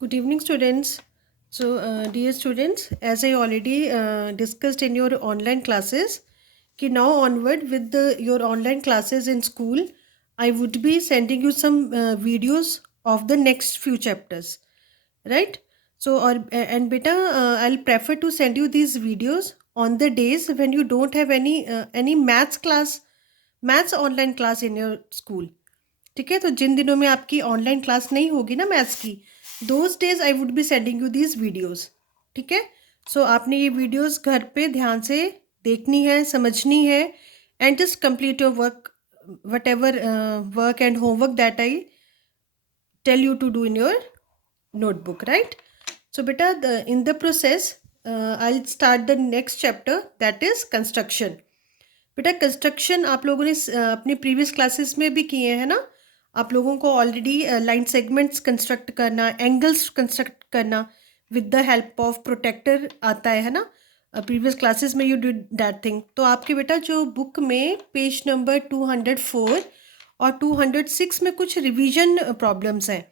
Good evening, students. Dear students, as I already discussed in your online classes, now onward with your online classes in school, I would be sending you some videos of the next few chapters, right? And beta, I'll prefer to send you these videos on the days when you don't have any maths online class in your school. ठीक है, तो जिन दिनों में आपकी online class नहीं होगी ना maths की, those days I would be sending you these videos. ठीक है, सो आपने ये वीडियोस घर पे ध्यान से देखनी है, समझनी है, and just complete your work, whatever work and homework that I tell you to do in your notebook, right? So beta, in the process, I'll start the next chapter, that is construction. बेटा construction आप लोगों ने अपने previous classes में भी किए हैं ना. आप लोगों को ऑलरेडी लाइन सेगमेंट्स कंस्ट्रक्ट करना, एंगल्स कंस्ट्रक्ट करना with the help of protractor आता है ना. प्रीवियस क्लासेस में यू डिड दैट थिंग. तो आपके बेटा जो बुक में पेज नंबर 204 और 206 में कुछ रिवीजन प्रॉब्लम्स हैं,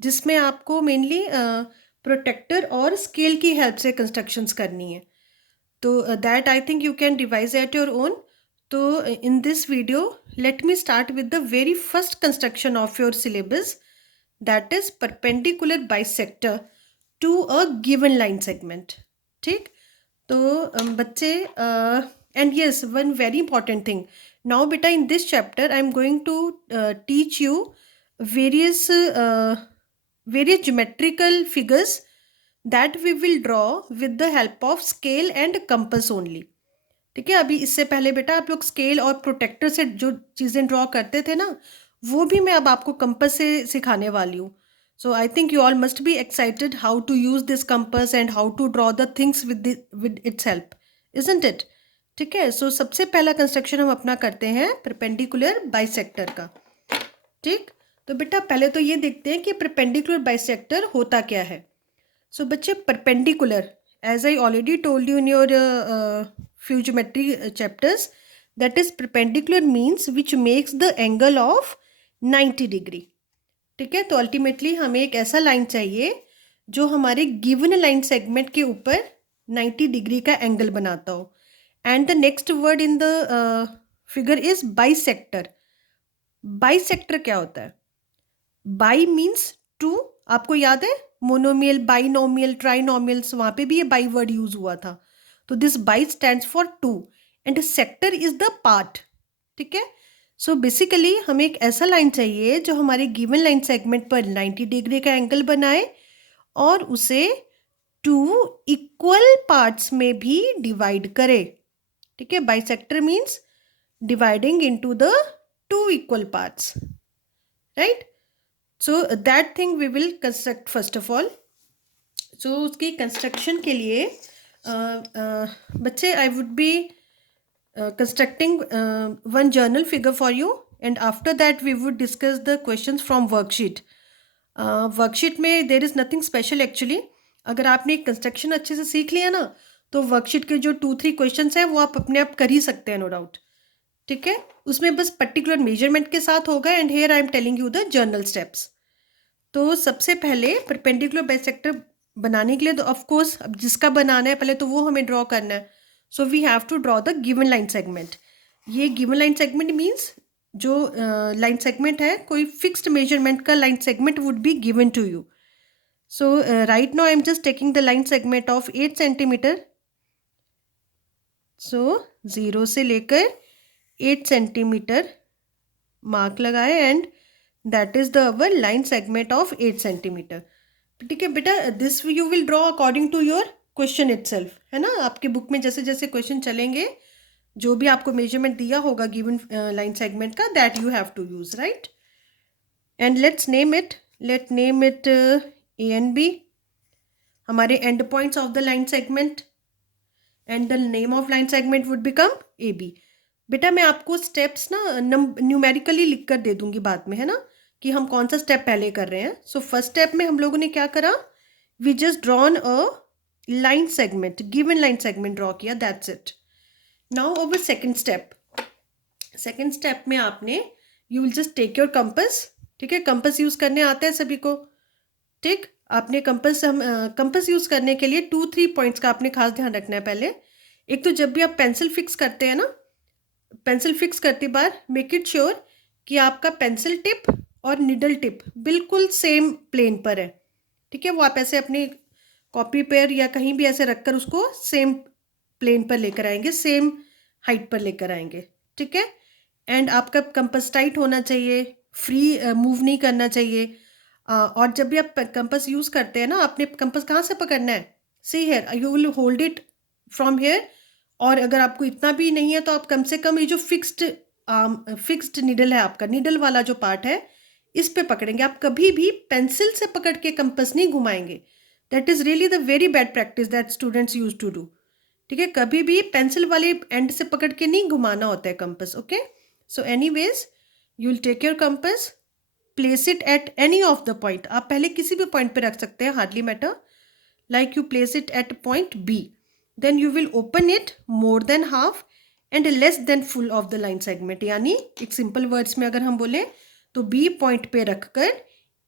जिसमें आपको मेनली प्रोटेक्टर और स्केल की हेल्प से कंस्ट्रक्शंस करनी है. तो that I think you can revise at your own. तो in this video, let me start with the very first construction of your syllabus, that is perpendicular bisector to a given line segment. ठीक, तो बच्चे, and yes, one very important thing. Now beta, in this chapter I am going to teach you various geometrical figures that we will draw with the help of scale and compass only. ठीक है, अभी इससे पहले बेटा आप लोग scale और protector से जो चीज़ें ड्रॉ करते थे ना, वो भी मैं अब आपको कंपस से सिखाने वाली हूँ. So I think you all must be excited how to use this compass and how to draw the things with its help, isn't it? ठीक है, सो सबसे पहला कंस्ट्रक्शन हम अपना करते हैं परपेंडिकुलर बाइसेक्टर का. ठीक, तो बेटा पहले तो ये देखते हैं कि परपेंडिकुलर बाइसेक्टर होता क्या है. सो बच्चे, perpendicular, as I already told you in your few geometry chapters, that is perpendicular means which makes the angle of 90 degree. ठीक है, तो अल्टीमेटली हमें एक ऐसा लाइन चाहिए जो हमारे गिवन लाइन सेगमेंट के ऊपर 90 डिग्री का एंगल बनाता हो. And the next word in the figure is bisector. Bisector क्या होता है? Bi means two. आपको याद है मोनोमियल, बाइनोमियल, ट्राइनोमियल्स, वहाँ पे भी ये बाई वर्ड यूज हुआ था. तो this bi stands for two and sector is the part. ठीक है, सो बेसिकली हमें एक ऐसा लाइन चाहिए जो हमारे गिवन लाइन सेगमेंट पर 90 डिग्री का एंगल बनाए और उसे टू इक्वल पार्ट्स में भी डिवाइड करे. ठीक है, bisector means dividing into the two equal parts, right? So that thing we will construct first of all. So उसकी कंस्ट्रक्शन के लिए बच्चे, I would be constructing one general figure for you, and after that we would discuss the questions from worksheet. Worksheet में there is nothing special actually. अगर आपने construction अच्छे से सीख लिया ना, तो वर्कशीट के जो 2-3 क्वेश्चंस हैं वो आप अपने आप कर ही सकते हैं, नो डाउट. ठीक है, उसमें बस पर्टिकुलर मेजरमेंट के साथ होगा. And here I am telling you the journal steps. तो सबसे पहले परपेंडिकुलर बाइसेक्टर बनाने के लिए, तो ऑफ कोर्स अब जिसका बनाना है पहले तो वो हमें ड्रॉ करना है. So we have to draw the given line segment. ये गिवन लाइन सेगमेंट मीन्स जो लाइन सेगमेंट है, कोई फिक्स्ड मेजरमेंट का line segment would be given to you. So right now I am just taking the line segment of 8 centimetre. So 0 से लेकर 8 centimetre mark लगाए and that is the our line segment of 8 centimetre. ठीक है बेटा, this you will draw according to your question itself, है ना. आपके book में जैसे जैसे क्वेश्चन चलेंगे, जो भी आपको मेजरमेंट दिया होगा गिवन लाइन सेगमेंट का, that you have to use, right. And let's name it, let name it A and B, हमारे end points of the line segment, and the name of line segment would become A B. बेटा मैं आपको steps ना numerically लिख कर दे दूंगी बाद में, है ना, कि हम कौन सा स्टेप पहले कर रहे हैं. सो फर्स्ट स्टेप में हम लोगों ने क्या करा, we just drawn a line segment, given line segment draw किया, that's it. Now our second step. Second step में आपने, you will just take your compass. ठीक है, कंपस यूज करने आता है सभी को. ठीक, आपने कंपास यूज़ करने के लिए 2-3 पॉइंट्स का आपने खास ध्यान रखना है पहले। एक तो जब भी आप पेंसिल फिक्स करते हैं ना, पेंसिल फिक्स करती बार मेक इट श्योर कि आपका पेंसिल टिप और निडल टिप बिल्कुल सेम प्लेन पर है। ठीक है, वो आप ऐसे अपनी कॉपी पर या कहीं भी ऐसे रखकर उसको सेम प्लेन पर लेकर आएंगे, सेम हाइट पर लेकर आएंगे। ठीक है, एंड आपका कंपास टाइट होना चाहिए, फ्री मूव नहीं करना चाहिए। और जब भी आप कंपास यूज़ करते हैं ना, आपने कंपास कहाँ से पकड़ना है, see here you will hold it from here. और अगर आपको इतना भी नहीं है तो आप कम से कम ये जो फिक्स्ड निडल है, आपका निडल वाला जो पार्ट है, इस पे पकड़ेंगे। आप कभी भी पेंसिल से पकड़ के कंपास नहीं घुमाएंगे। That is really the very bad practice that students use to do. ठीक है, कभी भी पेंसिल वाले एंड से पकड़ के नहीं घुमाना होता है compass. Okay, so anyways you will take your compass, place it at any of the point. आप पहले किसी भी पॉइंट पे रख सकते हैं, hardly matter. Like you place it at point B, then you will open it more than half and less than full of the line segment. यानी एक सिंपल वर्ड्स में अगर हम बोले तो बी पॉइंट पे रखकर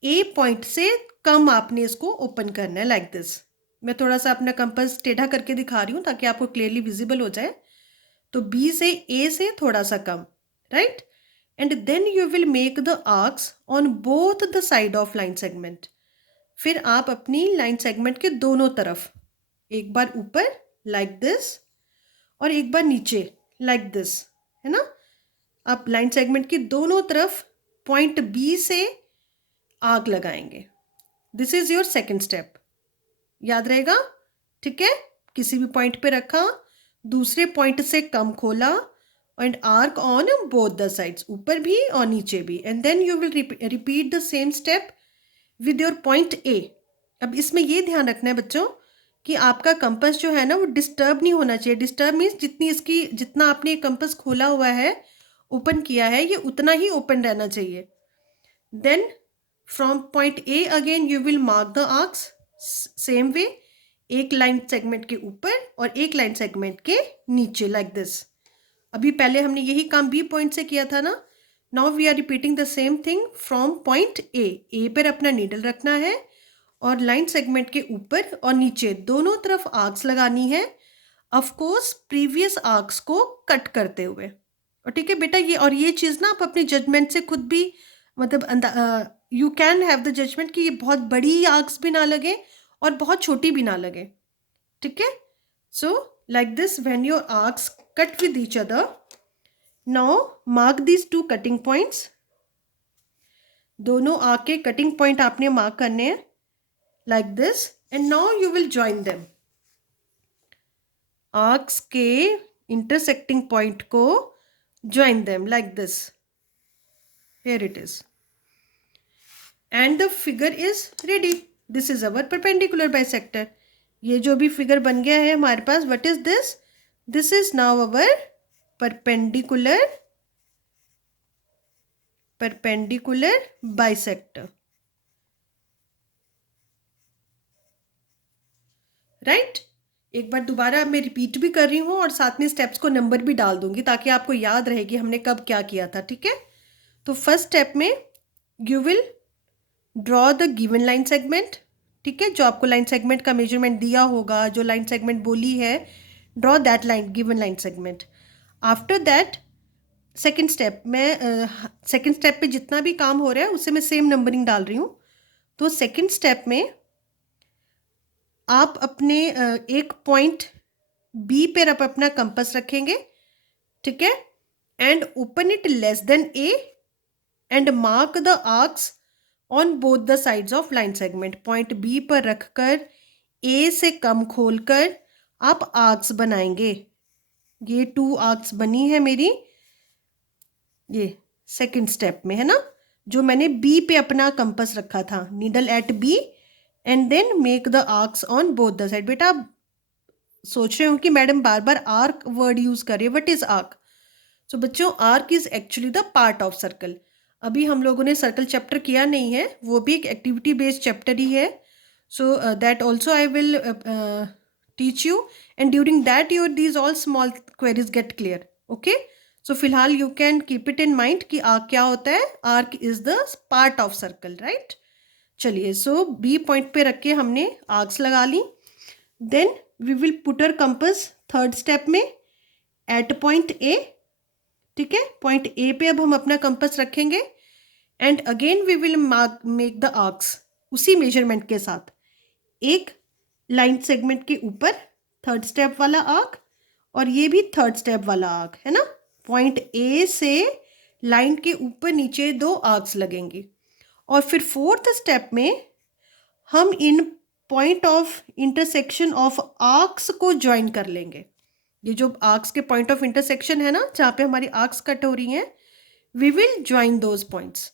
ए पॉइंट से कम आपने इसको ओपन करना है, लाइक दिस। मैं थोड़ा सा अपना कंपास टेढ़ा करके दिखा रही हूँ ताकि आपको क्लियरली विजिबल हो जाए। तो बी से ए से थोड़ा सा कम, right. And then you will make the arcs on both the side of line segment. फिर आप अपनी लाइन सेगमेंट के दोनों तरफ, एक बार ऊपर लाइक दिस और एक बार नीचे लाइक दिस, है ना। आप लाइन सेगमेंट की दोनों तरफ पॉइंट बी से आग लगाएंगे। This is your second step, याद रहेगा। ठीक है, किसी भी पॉइंट पे रखा, दूसरे पॉइंट से कम खोला and arc on both the sides, ऊपर भी और नीचे भी। And then you will repeat the same step with your point A. अब इसमें ये ध्यान रखना है बच्चों कि आपका कंपास जो है ना वो डिस्टर्ब नहीं होना चाहिए। डिस्टर्ब मीन्स जितना आपने कंपास खोला हुआ है, ओपन किया है, ये उतना ही ओपन रहना चाहिए। Then from point A again you will mark the arcs same way, एक लाइन सेगमेंट के ऊपर और एक लाइन सेगमेंट के नीचे, लाइक दिस। अभी पहले हमने यही काम बी पॉइंट से किया था ना। Now we are repeating the same thing from point A पर अपना नीडल रखना है और लाइन सेगमेंट के ऊपर और नीचे दोनों तरफ आर्क्स लगानी है, ऑफ कोर्स प्रीवियस आर्क्स को कट करते हुए। और ठीक है बेटा, ये चीज़ ना आप अपनी जजमेंट से खुद भी मतलब you can have the judgement कि ये बहुत बड़ी आर्क्स भी ना लगे और बहुत छोटी भी ना लगे। ठीक है, so like this when your arcs cut with each other, now mark these two cutting points. दोनों आर्क के कटिंग पॉइंट आपने मार्क करने हैं like this, and now you will join them. Arcs के इंटरसेक्टिंग पॉइंट को join them like this, here it is, and the figure is ready. This is our perpendicular bisector. ये जो भी figure बन गया है हमारे पास, what is this? This is now our perpendicular bisector, right. एक बार दोबारा मैं रिपीट भी कर रही हूँ और साथ में स्टेप्स को नंबर भी डाल दूंगी ताकि आपको याद रहे कि हमने कब क्या किया था। ठीक है, तो फर्स्ट स्टेप में you will draw the given line segment. ठीक है, जो आपको लाइन सेगमेंट का मेजरमेंट दिया होगा, जो लाइन सेगमेंट बोली है, draw that line given line segment. After that second step, मैं सेकेंड स्टेप पे जितना भी काम हो रहा है उससे मैं सेम नंबरिंग डाल रही हूँ। तो सेकेंड स्टेप में आप अपने एक पॉइंट बी पर आप अपना कंपास रखेंगे। ठीक है, and open it less than a and mark the arcs on both the sides of line segment. Point B पर रखकर ए से कम खोलकर आप आर्क्स बनाएंगे। ये 2 आर्क्स बनी है मेरी, ये सेकंड स्टेप में है ना, जो मैंने बी पे अपना कंपास रखा था, needle at B and then make the arcs on both the side. बेटा आप सोच रहे हो कि मैडम बार बार आर्क वर्ड यूज कर रही है, व्हाट इज आर्क? सो बच्चों, arc is actually the part of circle. अभी हम लोगों ने सर्कल चैप्टर किया नहीं है, वो भी एक एक्टिविटी बेस्ड चैप्टर ही है। So that also I will teach you, and during that your these all small queries get clear. Okay, so फिलहाल you can keep it in mind कि आर्क क्या होता है। Arc is the part of circle, right. चलिए, so B point पे रख के हमने आर्क्स लगा ली। Then we will put our compass third step में एट पॉइंट ए। ठीक है, पॉइंट ए पे अब हम अपना कंपास रखेंगे and again we will make the arcs उसी मेजरमेंट के साथ। एक लाइन सेगमेंट के ऊपर थर्ड स्टेप वाला आर्क और ये भी थर्ड स्टेप वाला आर्क है ना। पॉइंट ए से लाइन के ऊपर नीचे 2 आर्क्स लगेंगे और फिर फोर्थ स्टेप में हम इन point of intersection of arcs को ज्वाइन कर लेंगे। ये जो आर्क्स के पॉइंट ऑफ इंटरसेक्शन है ना, जहाँ पे हमारी आर्क्स कट हो रही हैं, we will join those points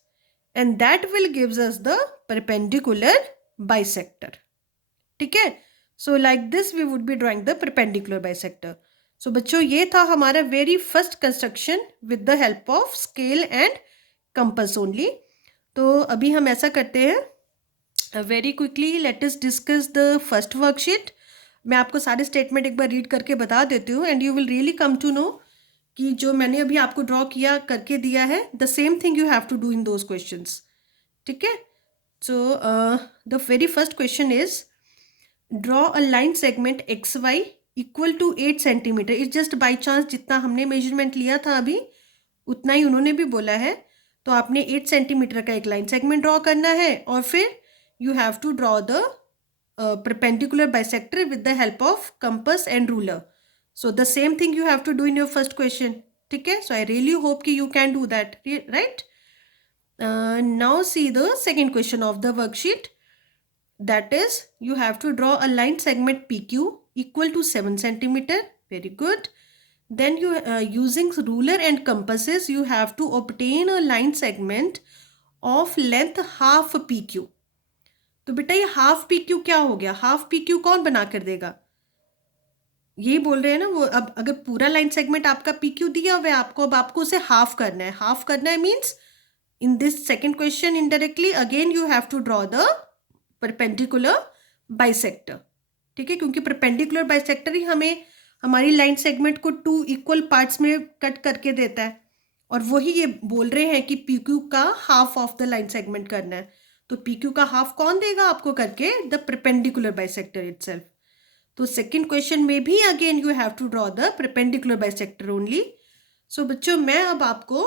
and that will gives us the perpendicular bisector. ठीक है, so like this we would be drawing the perpendicular bisector. So बच्चों, ये था हमारा very first construction with the help of scale and compass only. तो अभी हम ऐसा करते हैं, very quickly let us discuss the first worksheet. मैं आपको सारे स्टेटमेंट एक बार रीड करके बता देती हूँ and you will really come to know कि जो मैंने अभी आपको ड्रॉ किया करके दिया है, the same thing you have to do in those questions. ठीक है, so the very first question is draw a line segment X Y equal to 8 centimetre. It's just by chance जितना हमने मेजरमेंट लिया था अभी उतना ही उन्होंने भी बोला है। तो आपने 8 सेंटीमीटर का एक लाइन सेगमेंट ड्रॉ करना है और फिर you have to draw the perpendicular bisector with the help of compass and ruler. So the same thing you have to do in your first question. ठीक है, so I really hope कि you can do that, right? Now see the second question of the worksheet. That is, you have to draw a line segment PQ equal to 7 centimeter. Very good. Then you using ruler and compasses you have to obtain a line segment of length half PQ. तो बेटा ये half P Q क्या हो गया? Half P Q कौन बना कर देगा? ये बोल रहे हैं ना वो, अब अगर पूरा लाइन सेगमेंट आपका पी क्यू दिया हुआ है आपको, अब आपको उसे हाफ करना है। हाफ करना है means in this second question indirectly again you have to draw the perpendicular bisector. ठीक है, क्योंकि परपेंडिकुलर बाइसेक्टर ही हमें हमारी लाइन सेगमेंट को 2 इक्वल पार्ट्स में कट करके देता है और वही ये बोल रहे हैं कि पी क्यू का half of the line segment करना है। तो पी क्यू का हाफ कौन देगा आपको करके? The perpendicular bisector itself. तो सेकंड क्वेश्चन में भी again you have to draw the perpendicular bisector only. So बच्चों, मैं अब आपको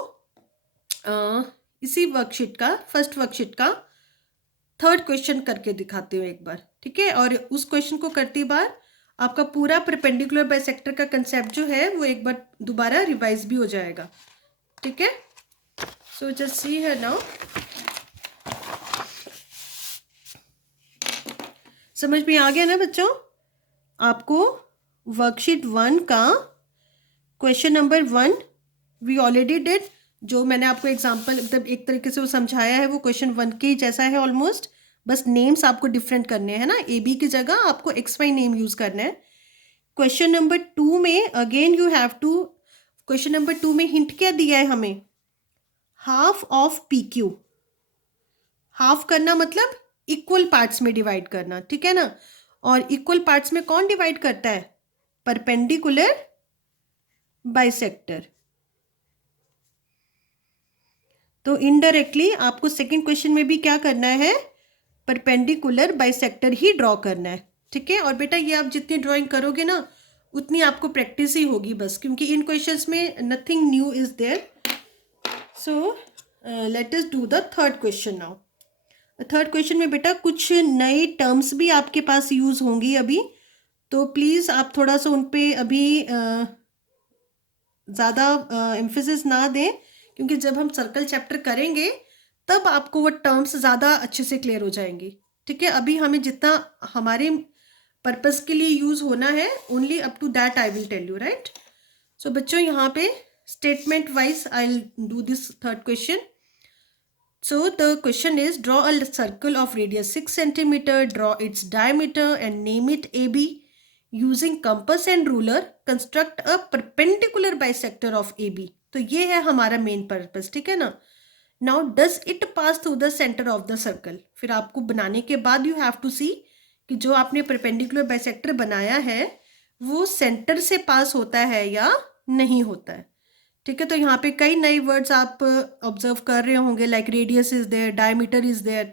इसी वर्कशीट का फर्स्ट वर्कशीट का थर्ड क्वेश्चन करके दिखाती हूँ एक बार। ठीक है, और उस क्वेश्चन को करती बार आपका पूरा परपेंडिकुलर बाइसेक्टर का कंसेप्ट जो है वो एक बार दोबारा रिवाइज भी हो जाएगा। ठीक है, सो जस्ट सी है नाउ। समझ में आ गया ना बच्चों आपको? वर्कशीट 1 का question number 1 we already did. जो मैंने आपको एग्जांपल मतलब एक तरीके से वो समझाया है वो क्वेश्चन 1 के ही जैसा है ऑलमोस्ट, बस नेम्स आपको डिफरेंट करने हैं ना। ए बी की जगह आपको एक्स वाई नेम यूज करना है। क्वेश्चन नंबर 2 में again you have to, question number 2 में हिंट क्या दिया है हमें? Half of P Q. हाफ करना मतलब इक्वल पार्ट्स में डिवाइड करना। ठीक है ना, और इक्वल पार्ट्स में कौन डिवाइड करता है? Perpendicular bisector. तो इनडायरेक्टली आपको सेकंड क्वेश्चन में भी क्या करना है? परपेंडिकुलर बाइसेक्टर ही ड्रॉ करना है। ठीक है, और बेटा ये आप जितनी ड्राइंग करोगे ना उतनी आपको प्रैक्टिस ही होगी बस, क्योंकि इन क्वेश्चंस में nothing new is there. So let us do the third question now. Third question में बेटा कुछ नए टर्म्स भी आपके पास यूज़ होंगी अभी, तो प्लीज़ आप थोड़ा सा उन पे अभी ज़्यादा एम्फेसिस ना दें, क्योंकि जब हम सर्कल चैप्टर करेंगे तब आपको वो टर्म्स ज़्यादा अच्छे से क्लियर हो जाएंगी। ठीक है, अभी हमें जितना हमारे पर्पस के लिए यूज़ होना है only up to that I will tell you, right? So बच्चों यहाँ पे statement wise I will do this third question. So the question is, draw a circle of radius 6 centimeter, draw its diameter and name it AB. Using compass and ruler, construct a perpendicular bisector of AB. तो ये है हमारा main purpose, ठीक है ना. Now does it pass through the center of the circle? फिर आपको बनाने के बाद you have to see कि जो आपने perpendicular bisector बनाया है वो सेंटर से पास होता है या नहीं होता है. ठीक है, तो यहाँ पे कई नए वर्ड्स आप ऑब्जर्व कर रहे होंगे, like radius is there, diameter is there.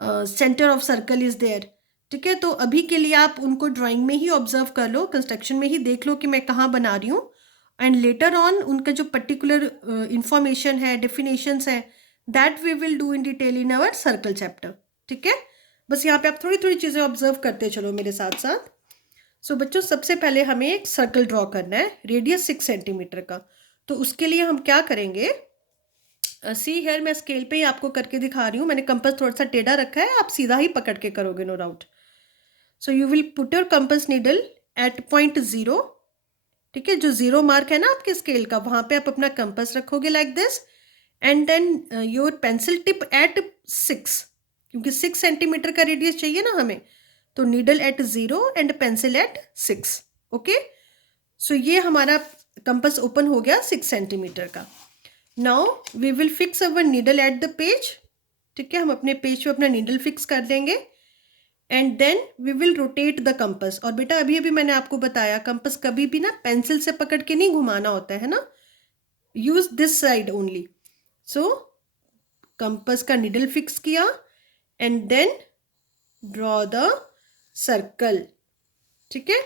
Centre of circle is there. ठीक है, तो अभी के लिए आप उनको ड्राइंग में ही ऑब्जर्व कर लो, कंस्ट्रक्शन में ही देख लो कि मैं कहाँ बना रही हूँ, एंड लेटर ऑन उनका जो पर्टिकुलर इंफॉर्मेशन है, डेफिनेशंस है, that we will do in detail in our circle chapter. ठीक है, बस यहाँ पे आप थोड़ी थोड़ी चीज़ें ऑब्जर्व करते चलो मेरे साथ साथ। सो बच्चों, सबसे पहले हमें एक सर्कल ड्रॉ करना है रेडियस 6 सेंटीमीटर का। तो उसके लिए हम क्या करेंगे, सी हेयर मैं स्केल पे ही आपको करके दिखा रही हूँ, मैंने कंपास थोड़ा सा टेढ़ा रखा है, आप सीधा ही पकड़ के करोगे no doubt. So you will put your compass needle at point 0। ठीक है, जो 0 मार्क है ना आपके स्केल का, वहाँ पे आप अपना कंपास रखोगे like this, and then your pencil tip at 6, क्योंकि 6 सेंटीमीटर का रेडियस चाहिए ना हमें, तो needle at 0 and pencil at 6। Okay, so ये हमारा कंपास ओपन हो गया 6 सेंटीमीटर का। Now we will fix our needle at the page. ठीक है, हम अपने पेज पे अपना नीडल फिक्स कर देंगे, and then we will rotate the compass. और बेटा अभी अभी मैंने आपको बताया, कंपास कभी भी ना पेंसिल से पकड़ के नहीं घुमाना होता है ना, use this side only. So compass का नीडल फिक्स किया, and then draw the circle. ठीक है,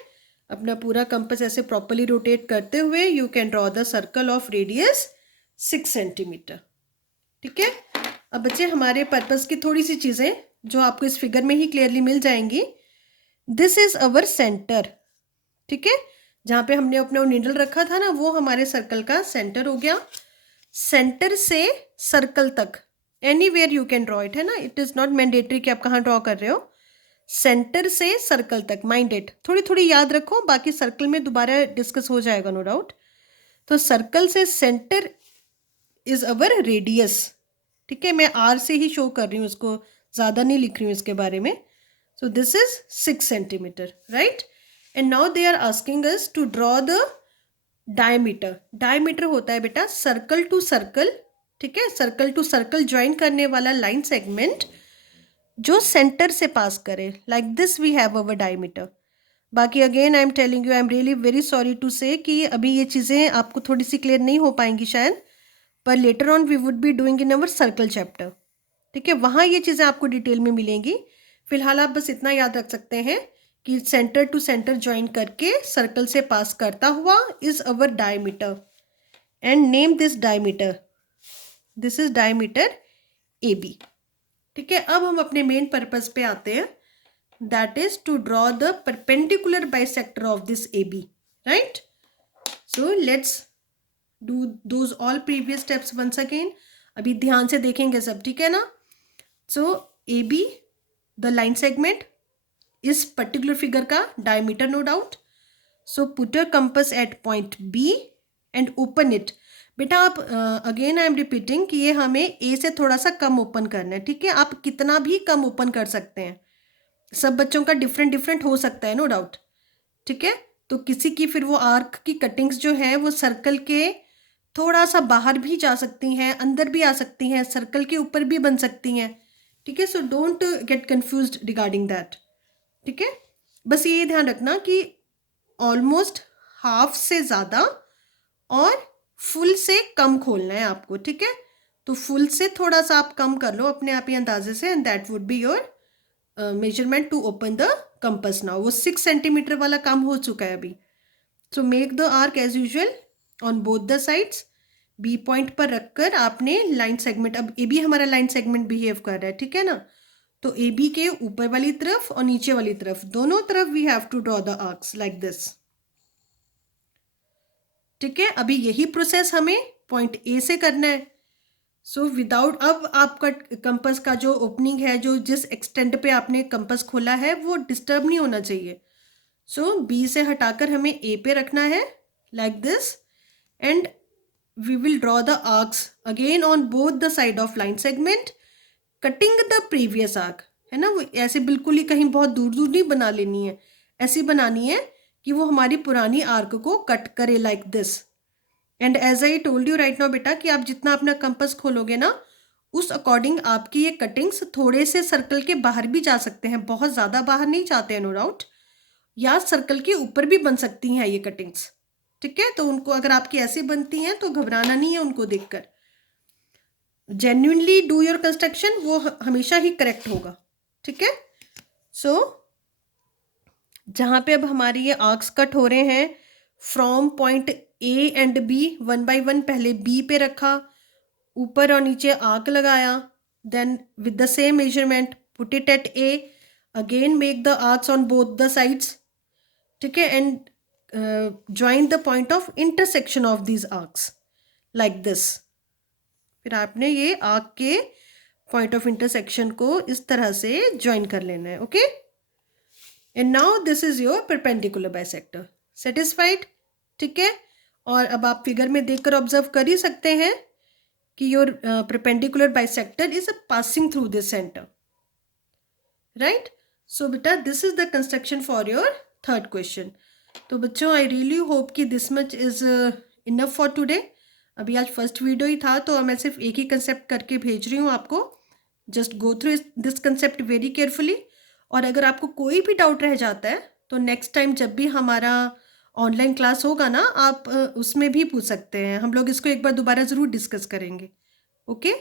अपना पूरा कंपास ऐसे प्रॉपरली रोटेट करते हुए you can draw the circle of radius 6 centimetre. ठीक है, अब बच्चे हमारे पर्पस की थोड़ी सी चीज़ें जो आपको इस फिगर में ही क्लियरली मिल जाएंगी। This is our centre. ठीक है, जहाँ पे हमने अपना नीडल रखा था ना, वो हमारे सर्कल का सेंटर हो गया। सेंटर से सर्कल तक anywhere you can draw it, है ना, इट इज़ नॉट मैंडेटरी कि आप कहाँ ड्रॉ कर रहे हो। सेंटर से सर्कल तक, माइंडेड, थोड़ी थोड़ी याद रखो, बाकी सर्कल में दोबारा डिस्कस हो जाएगा नो डाउट। तो सर्कल से सेंटर इज अवर रेडियस। ठीक है, मैं आर से ही शो कर रही हूँ इसको, ज़्यादा नहीं लिख रही हूँ इसके बारे में। So this is 6 centimetre, right. And now they are asking us to draw the diameter. Diameter होता है बेटा सर्कल टू सर्कल। ठीक है, सर्कल टू सर्कल ज्वाइन करने वाला लाइन सेगमेंट जो सेंटर से पास करे, like this we have our diameter. बाकी again I am telling you, I am really very sorry to say कि अभी ये चीज़ें आपको थोड़ी सी क्लियर नहीं हो पाएंगी शायद, पर later on we would be doing in our circle chapter. ठीक है, वहाँ ये चीज़ें आपको डिटेल में मिलेंगी। फिलहाल आप बस इतना याद रख सकते हैं कि सेंटर टू सेंटर ज्वाइन करके सर्कल से पास करता हुआ is our diameter, and name this diameter, this is diameter A B. ठीक है, अब हम अपने मेन पर्पस पे आते हैं, that is to draw the perpendicular bisector of this A B, right. So let's do those all previous steps once again. अभी ध्यान से देखेंगे सब, ठीक है ना। So A B, the line segment, इस पर्टिकुलर फिगर का diameter no doubt. So put your compass at point B and open it. बेटा आप अगेन आई एम रिपीटिंग कि ये हमें ए से थोड़ा सा कम ओपन करना है। ठीक है, आप कितना भी कम ओपन कर सकते हैं, सब बच्चों का डिफरेंट डिफरेंट हो सकता है नो डाउट। ठीक है, तो किसी की फिर वो आर्क की कटिंग्स जो है वो सर्कल के थोड़ा सा बाहर भी जा सकती हैं, अंदर भी आ सकती हैं, सर्कल के ऊपर भी बन सकती हैं। ठीक है, so don't get confused regarding that. ठीक है, बस ये ध्यान रखना कि ऑलमोस्ट हाफ से ज़्यादा और फुल से कम खोलना है आपको। ठीक है, तो फुल से थोड़ा सा आप कम कर लो अपने आप ही अंदाजे से, and that would be your measurement to open the compass. Now वो 6 सेंटीमीटर वाला काम हो चुका है अभी। So make the arc as usual on both the sides. B point पर रखकर आपने लाइन सेगमेंट, अब ए बी हमारा लाइन सेगमेंट बिहेव कर रहा है, ठीक है ना, तो ए बी के ऊपर वाली तरफ और नीचे वाली तरफ, दोनों तरफ we have to draw the arcs like this. ठीक है, अभी यही प्रोसेस हमें पॉइंट ए से करना है। सो विदाउट, अब आपका कंपास का जो ओपनिंग है, जो जिस एक्सटेंट पे आपने कंपास खोला है, वो डिस्टर्ब नहीं होना चाहिए। सो बी से हटाकर हमें ए पे रखना है like this, and we will draw the arcs again on both the side of line segment, cutting the previous arc, है ना। वो ऐसे बिल्कुल ही कहीं बहुत दूर दूर नहीं बना लेनी है, ऐसी बनानी है कि वो हमारी पुरानी आर्क को कट करे like this. And as I told you right now बेटा कि आप जितना अपना कंपास खोलोगे ना, उस अकॉर्डिंग आपकी ये कटिंग्स थोड़े से सर्कल के बाहर भी जा सकते हैं, बहुत ज़्यादा बाहर नहीं जाते हैं नो डाउट, या सर्कल के ऊपर भी बन सकती हैं ये कटिंग्स। ठीक है, तो उनको अगर आपकी ऐसी बनती हैं तो घबराना नहीं है उनको देखकर। जेन्युइनली डू योर कंस्ट्रक्शन, वो हमेशा ही करेक्ट होगा। ठीक है। सो जहाँ पे अब हमारी ये आर्क्स कट हो रहे हैं from point A and B, one by one पहले बी पे रखा, ऊपर और नीचे आर्क लगाया, then with the same measurement put it at A, again make the arcs on both the sides. ठीक है। And join the point of intersection of these arcs like this. फिर आपने ये आर्क के पॉइंट ऑफ इंटरसेक्शन को इस तरह से ज्वाइन कर लेना है। Okay. And now this is your perpendicular bisector. Satisfied? ठीक है। और अब आप फिगर में देखकर ऑब्जर्व कर ही सकते हैं कि your perpendicular bisector is passing through this centre, right? So बेटा this is the construction for your third question. तो बच्चों आई रियली होप कि this much is enough for today. अभी आज फर्स्ट वीडियो ही था तो मैं सिर्फ एक ही कंसेप्ट करके भेज रही हूँ आपको। Just go through this concept very carefully. और अगर आपको कोई भी डाउट रह जाता है तो नेक्स्ट टाइम जब भी हमारा ऑनलाइन क्लास होगा ना, आप उसमें भी पूछ सकते हैं। हम लोग इसको एक बार दोबारा ज़रूर डिस्कस करेंगे। Okay.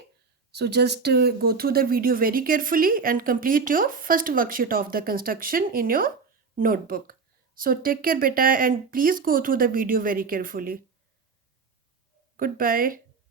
So just go through the video very carefully and complete your first worksheet of the construction in your notebook. So take care beta and please go through the video very carefully. Goodbye.